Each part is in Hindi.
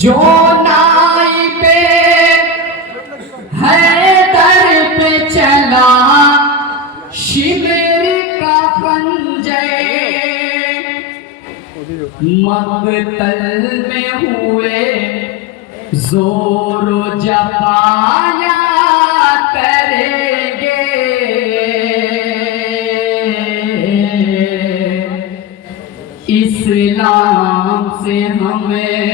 जो नाई पे है दर पे चला शिविर का खंजर, मकतल में हुए जोरो जपाया करेंगे। इस्लाम से हमें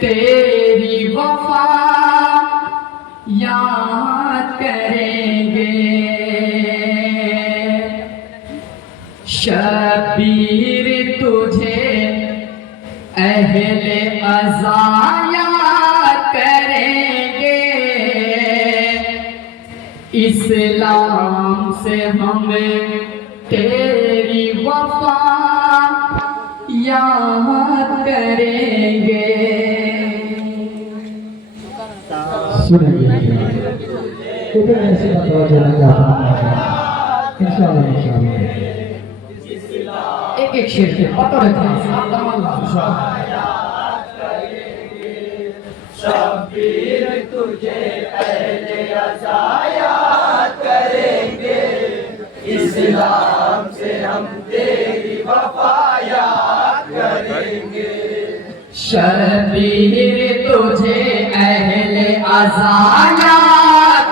तेरी वफा याद करेंगे। शबीर तुझे अहले अज़ाया करेंगे। इस्लाम से हमें तेरी वफा याद करेंगे। सुनेंगे कितने ऐसे बताओ इंशाल्लाह एक एक शेर के पता रखना। शबीर तुझे पहले अज़ाया करेंगे। इस्लाम से हम तेरी वफा याद करेंगे। शबीर तुझे अहले अज़ाया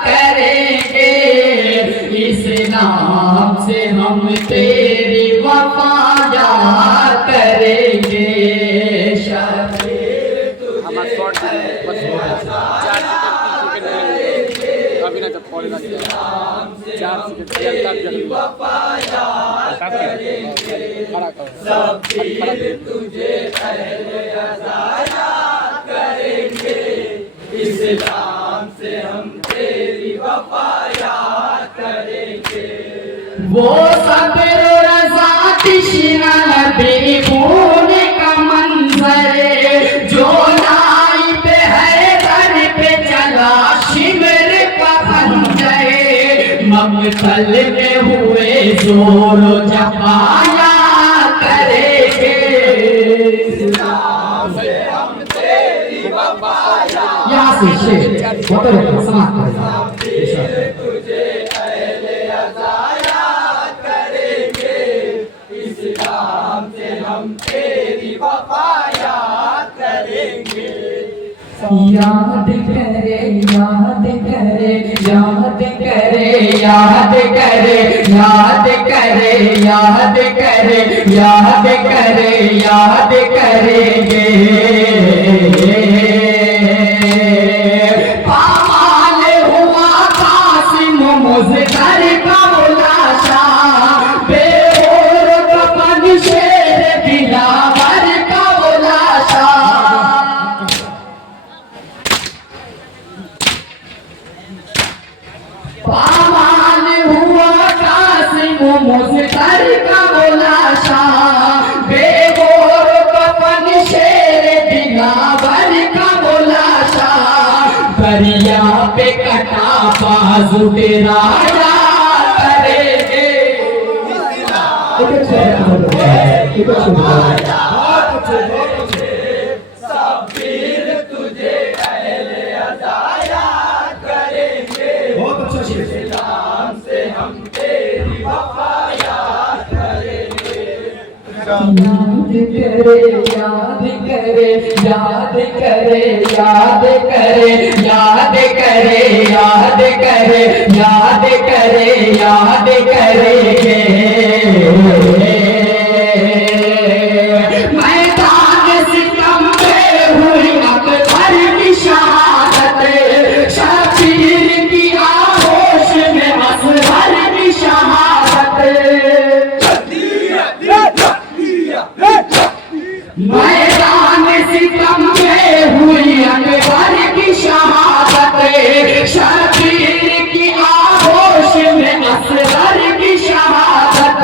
करेंगे। इस्लाम से हम तेरी वफा याद करेंगे। शबीर तुझे अभी ना जब कॉल लग जाए 4 सेकंड वफा याद करेंगे। शबीर तुझे पहले अज़ाया करेंगे। इस्लाम से हम तेरी वफा याद करेंगे। वो सब्र रज़ा तिश्ना नबी बोले का मंजर, जो नाई पे है दर पे चला शिविर का खंजर, मकतल में हुए जोरो जपाया करेंगे। इस्लाम से हम तेरी वफा यहाँ से शेर समाप्त शबीर तुझे पहले अज़ाया करेंगे। इस्लाम से हम तेरी वफा याद करेंगे। याद करे याद करे याद करे याद करे याद करे याद करे याद करे याद करेंगे। पामाल हुआ कासिम मुज़फ़र का मुलाशा, बेहोर कफन शेर दिलावर का मुलाशा। पामाल हुआ कासिम मुज़फ़र का मुलाशा, बेहोर कफन शेर दिलावर का मुलाशा। दरिया पे कटा बाजू तेरा याद करेंगे। शबीर तुझे पहले अज़ाया करेंगे। इस्लाम से हम तेरी वफा याद करेंगे। याद करे याद करे याद करे याद करे याद करे याद करे याद करे याद करेंगे। मैदान सितम पे हुई अकबर की शहादत, शबीर की आगोश में असगर की शहादत। मैदान सितम में हुई अकबर की शहादत, शबीर की आगोश में असगर की शहादत।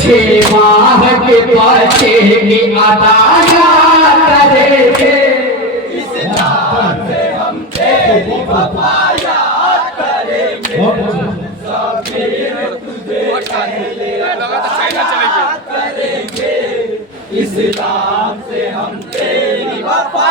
6 माह के बच्चे की अदाया करेंगे। इस्लाम से हम तेरी वफा याद करेंगे। शबीर तुझे पहले अज़ाया करेंगे। इस्लाम से हम तेरी वफा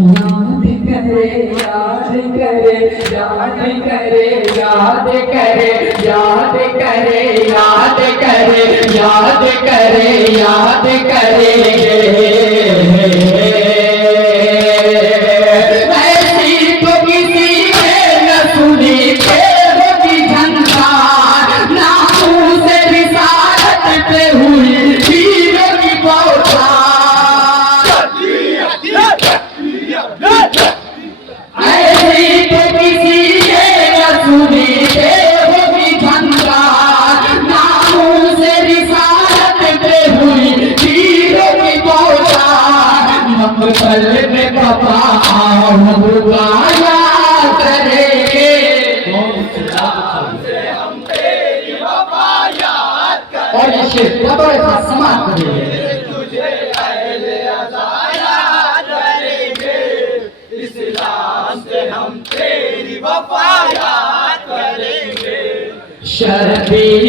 याद करे याद करे याद करे याद करे याद करे याद करे याद करे ऐसी तो किसी ने न सुनी होगी झंझा नामों से रिसालत पे हुई वीरों की बौछार ऐसी तो किसी ने न सुनी होगी झंझा नामों से रिसालत पे हुई वीरों की बौछार मकबल में बाबा गाया करेंगे और ये शेर बड़े साथ समाप्त करेंगे शर्बीर तुझे अहले अज़ाना करेंगे इस्लाम से हम तेरी वफाया करेंगे शर्बीर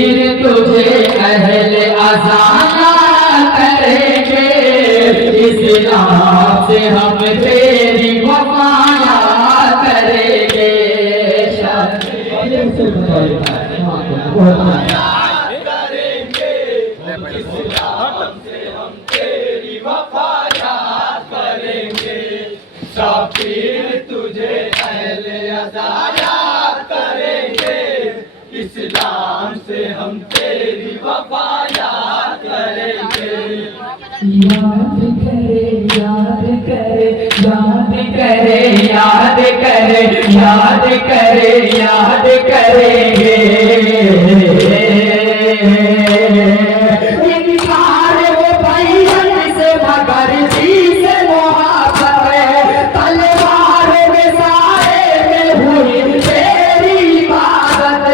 शबीर तुझे अहले अज़ाया करेंगे इस्लाम से हम तेरी वफा याद करेंगे याद करे याद करे याद करे याद करे याद करे याद करेंगे इनकार वो भाईजान से मगर जी से मोहब्बत तलवार में सारे में हुई तेरी इबादत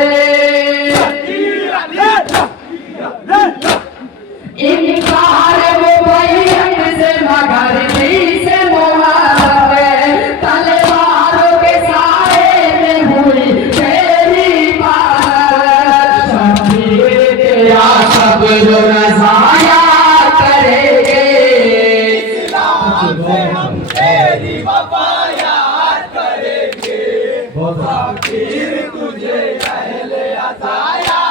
इनकार वो भाईजान से मगर जी से मोहब्बत तलवारों के सारे में हुई तेरी इबादत शबीर तेरा सब जो रज़ाया करेंगे इस्लाम से हम तेरी वफा याद करेंगे शबीर तुझे अहले अज़ाया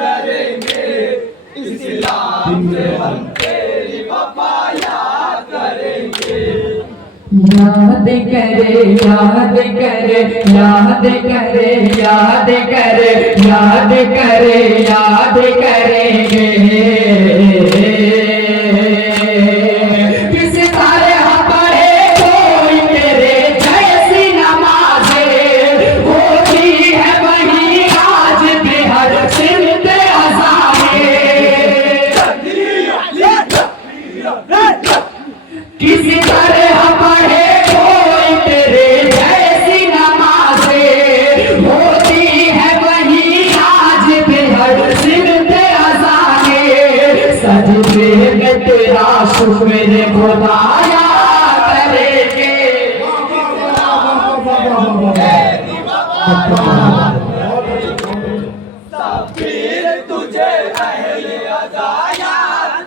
करेंगे इस्लाम से हम तेरी वफा याद करेंगे याद करे याद करे याद करे याद करे याद करे याद करेंगे किस तरह पढ़े कोई तेरे जैसी नमाज़ें होती है वही आज भी हर सिमत अज़ाने किसी तरह पढ़े कोई तेरे जैसी नमाज़ें होती है वही आज भी हर सिमत अज़ाने सजदे में तेरा शुक्र खुदाया करेंगे शबीर तुझे अहले अज़ाया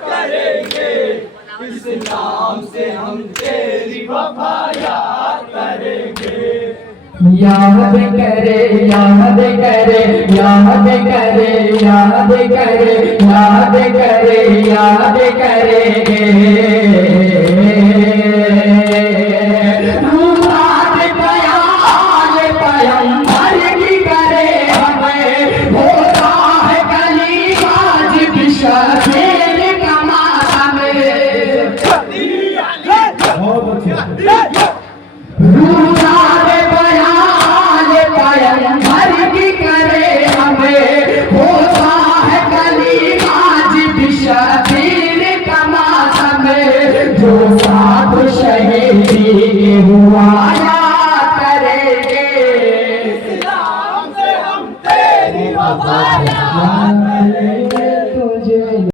करेंगे इस्लाम से हम तेरी वफा याद करेंगे याद करे याद करे याद करे याद करे याद करे याद करेंगे मुराद बयान पैगंबर की करे हमें होता है गली आज भी शबीर का मातम मुराद बयान पैगंबर की करे हमें होता है गली आज भी शबीर का मातम जो साथ शहीद